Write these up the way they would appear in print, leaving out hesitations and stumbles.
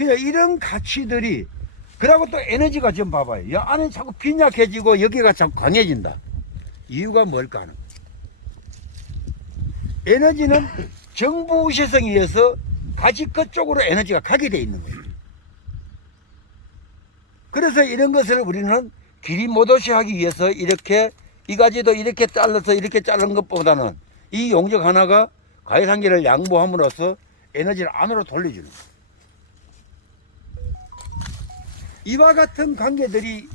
그냥 이런 가치들이, 그리고 또 에너지가 좀 봐봐요. 이 안에 자꾸 빈약해지고 여기가 자꾸 강해진다. 이유가 뭘까 하는 거예요. 에너지는 정부 우시성에 의해서 가지 끝쪽으로 에너지가 가게 돼 있는 거예요. 그래서 이런 것을 우리는 길이 못 오시 하기 위해서 이렇게 이 가지도 이렇게 잘라서 이렇게 자른 것보다는 이 용적 하나가 과일한계를 양보함으로써 에너지를 안으로 돌려주는 거예요. 이와 같은 관계들이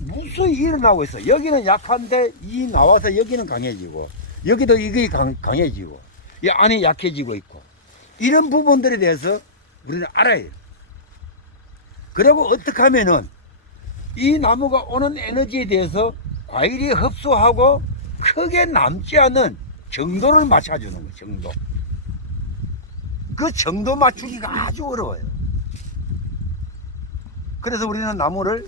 무수히 일어나고 있어. 여기는 약한데 이 나와서 여기는 강해지고, 여기도 이게 강해지고, 이 안이 약해지고 있고, 이런 부분들에 대해서 우리는 알아야 해요. 그리고 어떻게 하면은 이 나무가 오는 에너지에 대해서 과일이 흡수하고 크게 남지 않는 정도를 맞춰주는 거예요. 정도. 그 정도 맞추기가 아주 어려워요. 그래서 우리는 나무를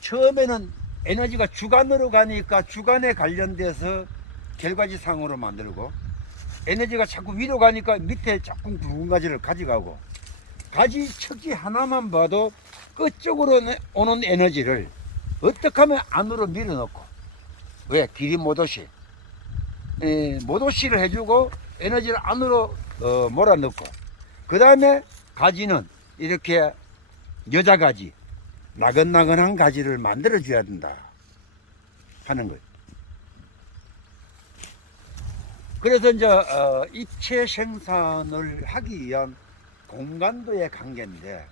처음에는 에너지가 주간으로 가니까 주간에 관련돼서 결과지상으로 만들고, 에너지가 자꾸 위로 가니까 밑에 조금 굵은 가지를 가져가고, 가지 척지 하나만 봐도 끝쪽으로 오는 에너지를 어떻게 하면 안으로 밀어넣고, 왜? 길이 못오시 못오시를 해주고 에너지를 안으로 몰아넣고, 그 다음에 가지는 이렇게 여자 가지, 나긋나긋한 가지를 만들어 줘야 된다 하는 거예요. 그래서 이제 입체 생산을 하기 위한 공간도의 관계인데,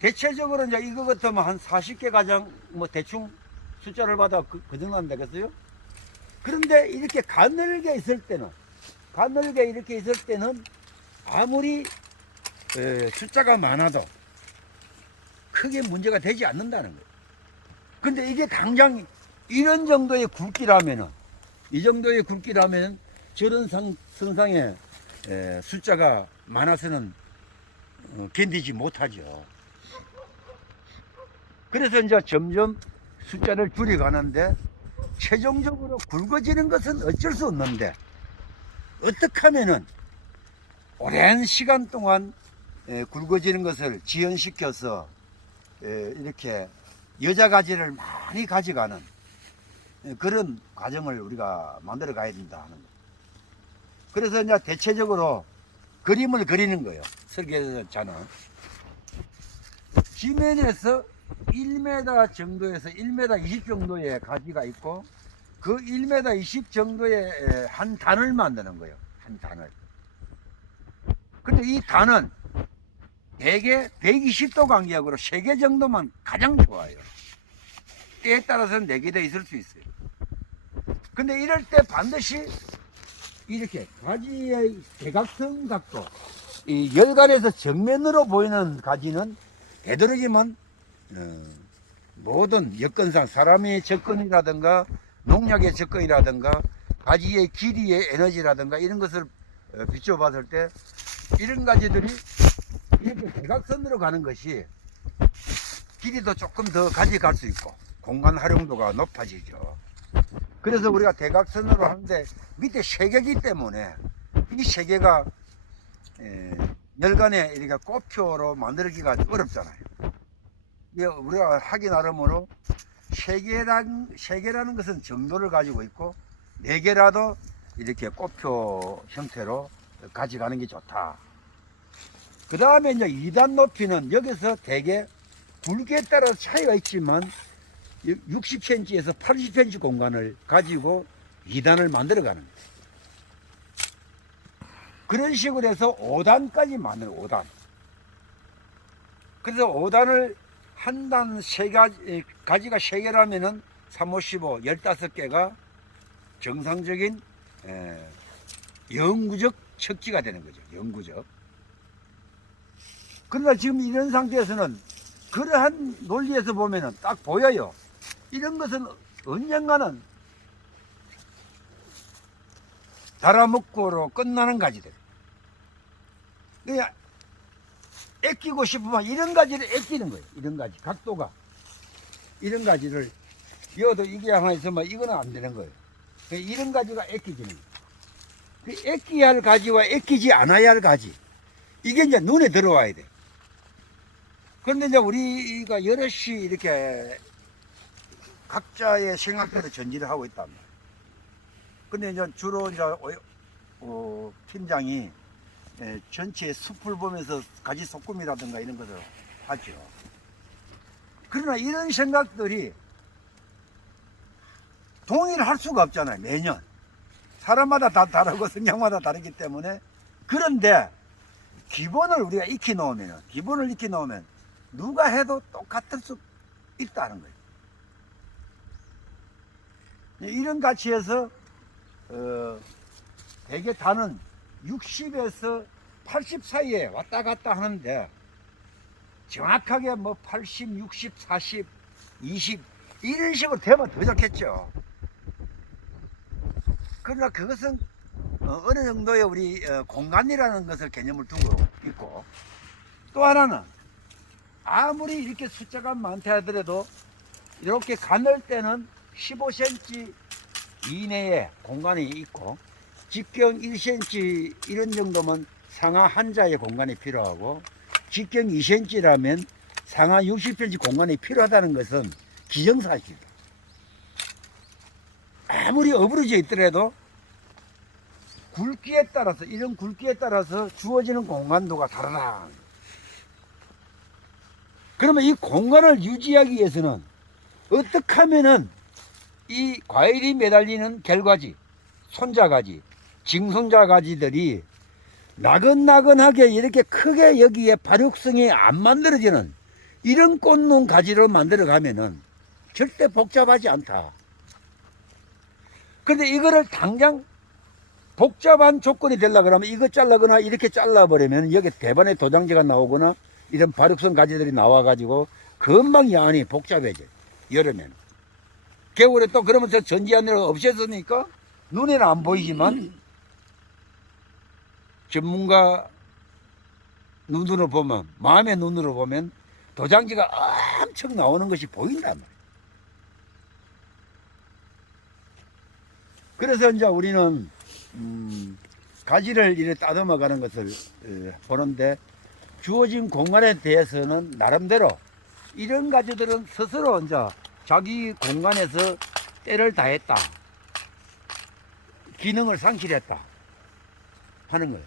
대체적으로 이제 이거 같으면 한 40개 가장 뭐 대충 숫자를 받아 그 정도 안 되겠어요? 그런데 이렇게 가늘게 있을 때는, 가늘게 이렇게 있을 때는 아무리 숫자가 많아도 크게 문제가 되지 않는다는 거예요. 근데 이게 당장 이런 정도의 굵기라면은, 이 정도의 굵기라면 저런 성상의 숫자가 많아서는 견디지 못하죠. 그래서 이제 점점 숫자를 줄여가는데, 최종적으로 굵어지는 것은 어쩔 수 없는데, 어떻게 하면은 오랜 시간 동안 굵어지는 것을 지연시켜서 이렇게 여자 가지를 많이 가져가는 그런 과정을 우리가 만들어 가야 된다 하는 거예요. 그래서 이제 대체적으로 그림을 그리는 거예요. 설계자는 지면에서 1m 정도에서 1m 20 정도의 가지가 있고, 그 1m 20 정도의 한 단을 만드는 거예요. 한 단을. 근데 이 단은 대개 120도 간격으로 3개 정도만 가장 좋아요. 때에 따라서는 4개도 있을 수 있어요. 근데 이럴 때 반드시 이렇게 가지의 대각선 각도, 이 열간에서 정면으로 보이는 가지는 되도록이면 모든 여건상 사람의 접근이라든가 농약의 접근이라든가 가지의 길이의 에너지라든가 이런 것을 비춰 봤을 때 이런 가지들이 이렇게 대각선으로 가는 것이 길이도 조금 더 가져갈 수 있고 공간 활용도가 높아지죠. 그래서 우리가 대각선으로 하는데 밑에 3개이기 때문에 이 3개가 열간에 이렇게 꼽표로 만들기가 어렵잖아요. 우리가 하기 나름으로 3개라는 것은 정도를 가지고 있고 4개라도 이렇게 꼽표 형태로 가져가는 게 좋다. 그 다음에 이제 2단 높이는 여기서 대개 굵기에 따라 차이가 있지만 60cm에서 80cm 공간을 가지고 2단을 만들어 가는 거예요. 그런 식으로 해서 5단까지 만들어요. 5단. 그래서 5단을 한 단 가지가 3개라면은 3, 5, 15, 15개가 정상적인 영구적 척지가 되는 거죠. 영구적. 그러나 지금 이런 상태에서는 그러한 논리에서 보면은 딱 보여요. 이런 것은 언젠가는 달아먹고로 끝나는 가지들. 그냥 애끼고 싶으면 이런 가지를 애끼는 거예요. 이런 가지, 각도가. 이런 가지를, 이어도 이게 하나 있으면 이거는 안 되는 거예요. 이런 가지가 애끼지는 거예요. 그 애끼야 할 가지와 애끼지 않아야 할 가지. 이게 이제 눈에 들어와야 돼. 그런데 이제 우리가 여럿이 이렇게 각자의 생각대로 전지를 하고 있단 말이야. 근데 이제 주로 이제 팀장이 전체 숲을 보면서 가지 소금이라든가 이런 것을 하죠. 그러나 이런 생각들이 동일할 수가 없잖아요. 매년 사람마다 다 다르고 성향마다 다르기 때문에. 그런데 기본을 우리가 익혀 놓으면 누가 해도 똑같을 수 있다는 거예요. 이런 가치에서 대개 단은 60에서 80 사이에 왔다 갔다 하는데, 정확하게 뭐 80, 60, 40, 20 이런 식으로 되면 더 좋겠죠. 그러나 그것은 어느 정도의 우리 공간이라는 것을 개념을 두고 있고, 또 하나는 아무리 이렇게 숫자가 많다 하더라도 이렇게 가늘 때는 15cm 이내에 공간이 있고, 직경 1cm 이런 정도면 상하 한자의 공간이 필요하고, 직경 2cm라면 상하 60cm 공간이 필요하다는 것은 기정사실이다. 아무리 어부러져 있더라도 굵기에 따라서, 이런 굵기에 따라서 주어지는 공간도가 다르다. 그러면 이 공간을 유지하기 위해서는 어떻게 하면은 이 과일이 매달리는 결과지, 손자가지, 징손자가지들이 나긋나긋하게 이렇게 크게 여기에 발육성이 안 만들어지는 이런 꽃눈 가지로 만들어 가면은 절대 복잡하지 않다. 그런데 이거를 당장 복잡한 조건이 되려고 그러면 이거 잘라거나 이렇게 잘라버리면 여기 대반에 도장지가 나오거나 이런 발육성 가지들이 나와가지고 금방 양이 복잡해져. 여름에는. 겨울에 또 그러면서 전지하느라 없애서니까 눈에는 안 보이지만 전문가 눈으로 보면, 마음의 눈으로 보면 도장지가 엄청 나오는 것이 보인단 말이에요. 그래서 이제 우리는 가지를 이렇게 따듬어 가는 것을 보는데, 주어진 공간에 대해서는 나름대로 이런 가지들은 스스로 이제 자기 공간에서 때를 다했다, 기능을 상실했다 하는 거예요.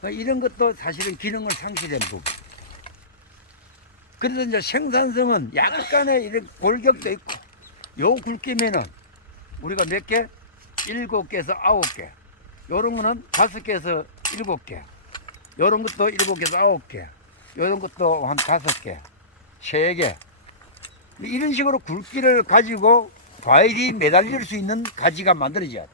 그러니까 이런 것도 사실은 기능을 상실한 부분. 그래서 이제 생산성은 약간의 이런 골격도 있고, 요 굵기면은 우리가 몇 개? 7개에서 9개. 요런 거는 5개에서 7개. 요런 것도 7개에서 9개. 요런 것도 한 5개, 3개. 이런 식으로 굵기를 가지고 과일이 매달릴 수 있는 가지가 만들어져야 돼.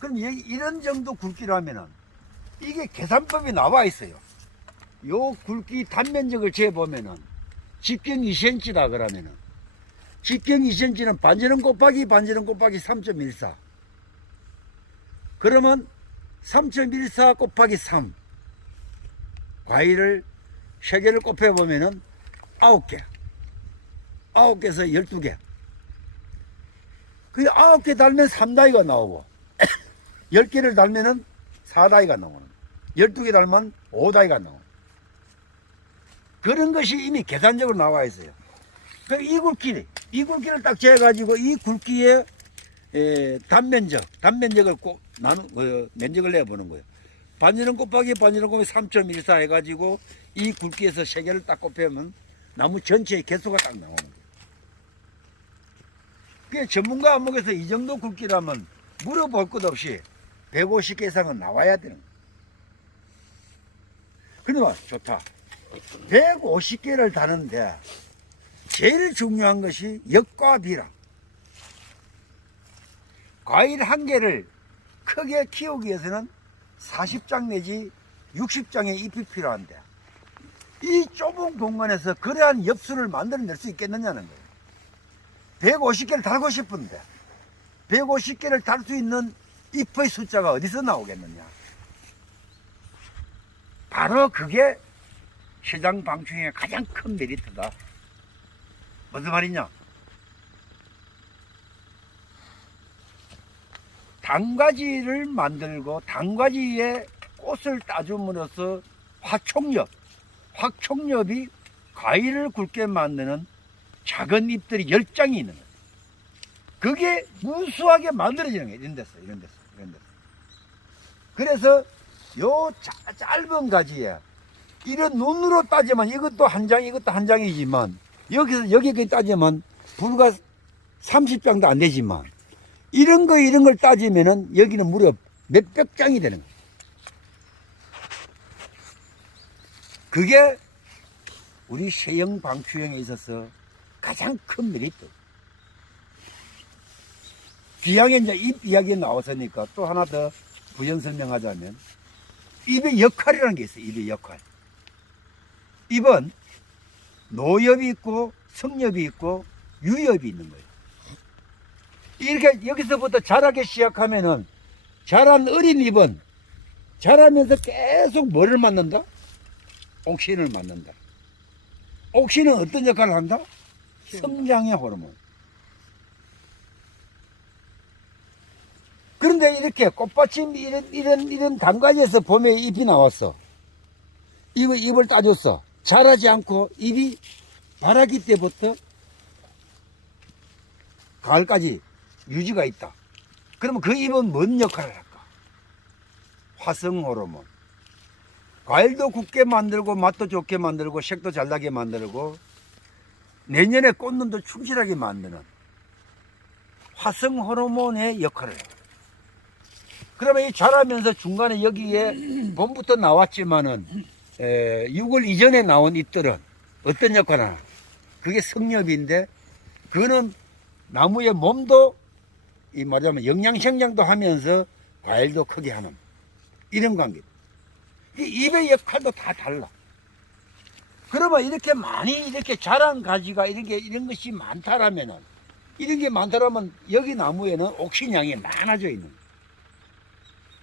그럼 이런 정도 굵기라면은 이게 계산법이 나와 있어요. 요 굵기 단면적을 재보면은 직경 2cm다 그러면은 직경 2cm는 반지름 곱하기 3.14. 그러면 3.14 곱하기 3. 과일을 3개를 곱해보면은 9개. 9개에서 12개. 그 9개 달면 3다이가 나오고, 10개를 달면은 4다이가 나오는 거예요. 12개 달면 5다이가 나오는 거예요. 그런 것이 이미 계산적으로 나와 있어요. 이 굵기를 딱 재가지고 이 굵기의 단면적을 꼭 면적을 내보는 거예요. 반지름 곱하기 3.14 해가지고 이 굵기에서 3개를 딱 곱하면 나무 전체의 개수가 딱 나오는 거예요. 그게 전문가 안목에서 이 정도 굵기라면 물어볼 것 없이 150개 이상은 나와야 되는 거예요. 그러면 좋다. 150개를 다는데 제일 중요한 것이 역과 비라. 과일 한 개를 크게 키우기 위해서는 40장 내지 60장의 잎이 필요한데, 이 좁은 공간에서 그러한 엽수를 만들어낼 수 있겠느냐는 거예요. 150개를 달고 싶은데 150개를 달 수 있는 잎의 숫자가 어디서 나오겠느냐. 바로 그게 시장 방충의 가장 큰 메리트다. 무슨 말이냐? 단가지를 만들고 단가지에 꽃을 따줌으로써 화촉엽이 과일을 굵게 만드는 작은 잎들이 10장이 있는 거예요. 그게 무수하게 만들어지는 거예요. 이런 데서. 그래서 요 짧은 가지에 이런 눈으로 따지면 이것도 한 장, 이것도 한 장이지만 여기까지 따지면 불과 30장도 안 되지만 이런 걸 따지면은 여기는 무려 몇백 장이 되는 거예요. 그게 우리 세형 방추형에 있어서 가장 큰 메리트. 귀향에 이제 잎 이야기 나왔으니까 또 하나 더 부연 설명하자면 잎의 역할이라는 게 있어요. 잎의 역할. 잎은 노엽이 있고 성엽이 있고 유엽이 있는 거예요. 이렇게 여기서부터 자라기 시작하면은 자란 어린 잎은 자라면서 계속 뭐를 만든다? 옥신을 만든다. 옥신은 어떤 역할을 한다? 성장의 호르몬. 그런데 이렇게 꽃받침 이런 단가지에서 봄에 잎이 나왔어. 잎을 따줬어. 자라지 않고 잎이 바라기 때부터 가을까지 유지가 있다. 그러면 그 잎은 뭔 역할을 할까? 화성 호르몬. 과일도 굵게 만들고 맛도 좋게 만들고 색도 잘 나게 만들고 내년에 꽃눈도 충실하게 만드는 화성 호르몬의 역할을 해요. 그러면 이 자라면서 중간에 여기에 봄부터 나왔지만은 6월 이전에 나온 잎들은 어떤 역할을 하나? 그게 성엽인데 그거는 나무의 몸도 이 말하자면 영양 생장도 하면서 과일도 크게 하는 이런 관계. 잎의 역할도 다 달라. 그러면 이렇게 많이 이렇게 자란 가지가 이런 것이 많다라면은 이런 게 많다라면 여기 나무에는 옥신양이 많아져 있는 거예요.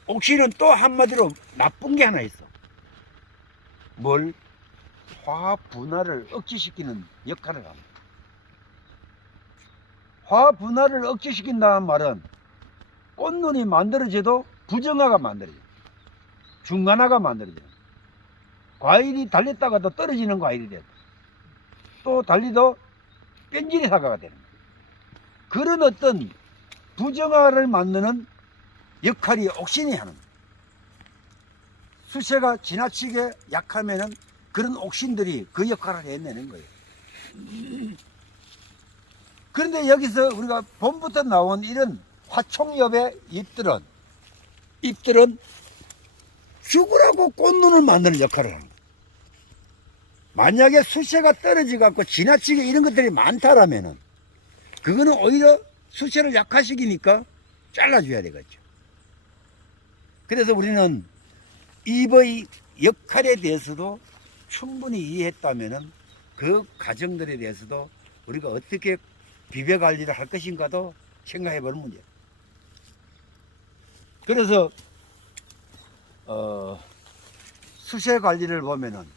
옥신은 또 한마디로 나쁜 게 하나 있어. 뭘? 화학 분화를 억제시키는 역할을 합니다. 화학 분화를 억제시킨다는 말은 꽃눈이 만들어져도 부정화가 만들어져요. 중간화가 만들어져요. 과일이 달렸다가도 떨어지는 과일이 돼요. 또 달리도 뺀질이 사과가 되는 거예요. 그런 어떤 부정화를 만드는 역할이 옥신이 하는 거예요. 수세가 지나치게 약하면은 그런 옥신들이 그 역할을 해내는 거예요. 그런데 여기서 우리가 봄부터 나온 이런 화촉엽의 잎들은 죽으라고 꽃눈을 만드는 역할을 하는 거예요. 만약에 수세가 떨어져 갖고 지나치게 이런 것들이 많다라면은 그거는 오히려 수세를 약화시키니까 잘라줘야 되겠죠. 그래서 우리는 잎의 역할에 대해서도 충분히 이해했다면은 그 과정들에 대해서도 우리가 어떻게 비벼 관리를 할 것인가도 생각해 보는 문제예요. 그래서 수세 관리를 보면은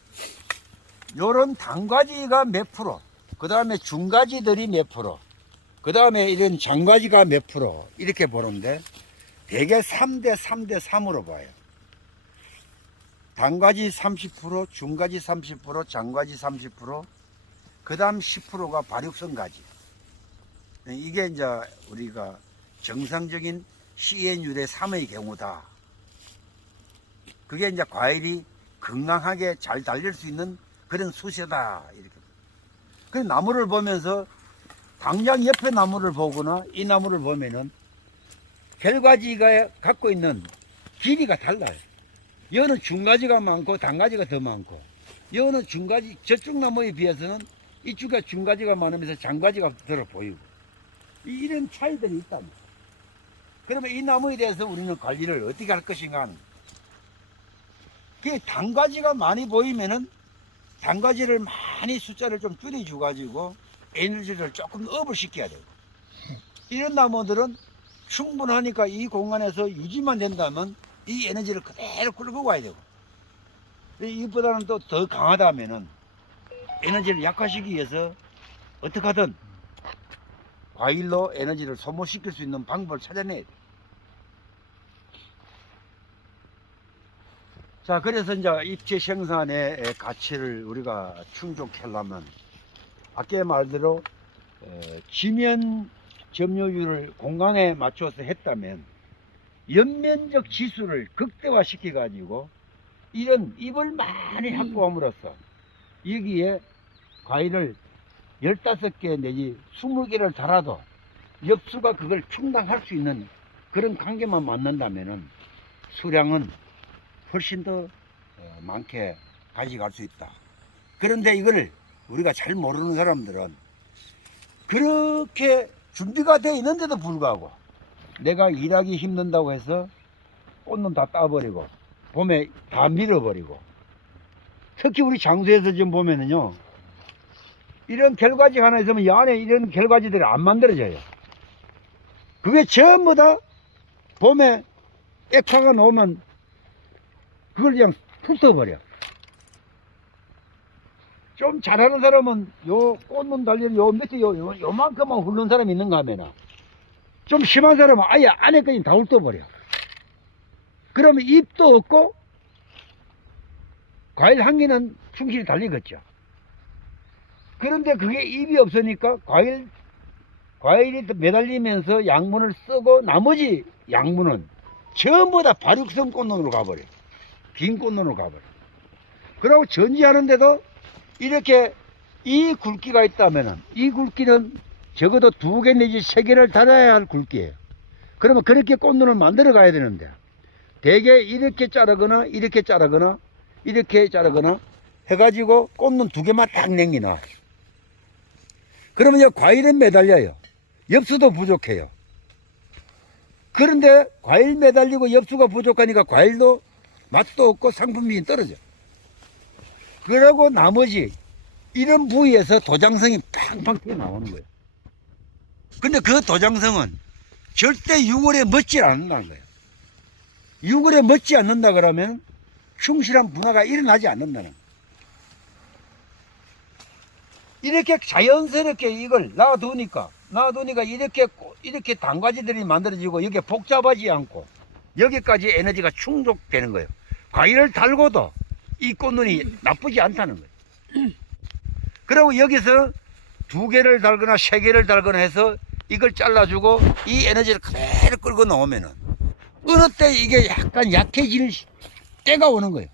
요런 단가지가 몇 프로, 그 다음에 중가지들이 몇 프로, 그 다음에 이런 장가지가 몇 프로 이렇게 보는데 대개 3대 3대 3으로 봐요. 단가지 30%, 중가지 30%, 장가지 30%, 그 다음 10%가 발육성가지. 이게 이제 우리가 정상적인 CN율의 3의 경우다. 그게 이제 과일이 건강하게 잘 달릴 수 있는 그런 수세다. 이렇게. 그 나무를 보면서 당장 옆에 나무를 보거나 이 나무를 보면은 결과지가 갖고 있는 길이가 달라요. 여는 중가지가 많고 단가지가 더 많고, 여는 중가지, 저쪽 나무에 비해서는 이쪽에 중가지가 많으면서 장가지가 들어 보이고, 이런 차이들이 있답니다. 그러면 이 나무에 대해서 우리는 관리를 어떻게 할 것인가 하는 거예요. 그 단가지가 많이 보이면은 단가지를 많이 숫자를 좀 줄여줘 가지고 에너지를 조금 업을 시켜야 되고, 이런 나무들은 충분하니까 이 공간에서 유지만 된다면 이 에너지를 그대로 끌고 가야 되고, 이보다는 또 더 강하다면은 에너지를 약화시키기 위해서 어떻게 하든 과일로 에너지를 소모시킬 수 있는 방법을 찾아내야 돼. 자, 그래서 이제 입체 생산의 가치를 우리가 충족하려면 아까 말대로 지면 점유율을 공간에 맞춰서 했다면 연면적 지수를 극대화시켜 가지고 이런 잎을 많이 확보함으로써 여기에 과일을 15개 내지 20개를 달아도 엽수가 그걸 충당할 수 있는 그런 관계만 만든다면은 수량은 훨씬 더 많게 가져갈 수 있다. 그런데 이걸 우리가 잘 모르는 사람들은 그렇게 준비가 되어 있는데도 불구하고 내가 일하기 힘든다고 해서 꽃은 다 따버리고 봄에 다 밀어버리고, 특히 우리 장수에서 지금 보면은요, 이런 결과지 하나 있으면 이 안에 이런 결과지들이 안 만들어져요. 그게 전부 다 봄에 액화가 나오면 그걸 그냥 훑어버려. 좀 잘하는 사람은 요 꽃눈 달리는 요 밑에 요만큼만 훑는 사람이 있는가 하면은, 좀 심한 사람은 아예 안에까지 다 훑어버려. 그러면 잎도 없고 과일 한 개는 충실히 달리겠죠. 그런데 그게 잎이 없으니까 과일이 매달리면서 양분을 쓰고 나머지 양분은 전부 다 발육성 꽃눈으로 가버려. 빈 꽃눈으로 가버려. 그러고 전지하는데도 이렇게 이 굵기가 있다면은, 이 굵기는 적어도 2개 내지 3개를 달아야 할 굵기예요. 그러면 그렇게 꽃눈을 만들어 가야 되는데, 대개 이렇게 자르거나 이렇게 자르거나 이렇게 자르거나 해가지고 꽃눈 2개만 딱 남기나. 그러면 이제 과일은 매달려요. 엽수도 부족해요. 그런데 과일 매달리고 엽수가 부족하니까 과일도 맛도 없고 상품력이 떨어져. 그러고 나머지 이런 부위에서 도장성이 팡팡 튀어나오는 거예요. 근데 그 도장성은 절대 6월에 멋지 않는다는 거예요. 6월에 멋지 않는다 그러면 충실한 분화가 일어나지 않는다는 거예요. 이렇게 자연스럽게 이걸 놔두니까 이렇게 단과지들이 만들어지고 여기에 복잡하지 않고 여기까지 에너지가 충족되는 거예요. 과일을 달고도 이 꽃눈이 나쁘지 않다는 거예요. 그리고 여기서 2개를 달거나 3개를 달거나 해서 이걸 잘라주고 이 에너지를 그대로 끌고 나오면은 어느 때 이게 약간 약해질 때가 오는 거예요.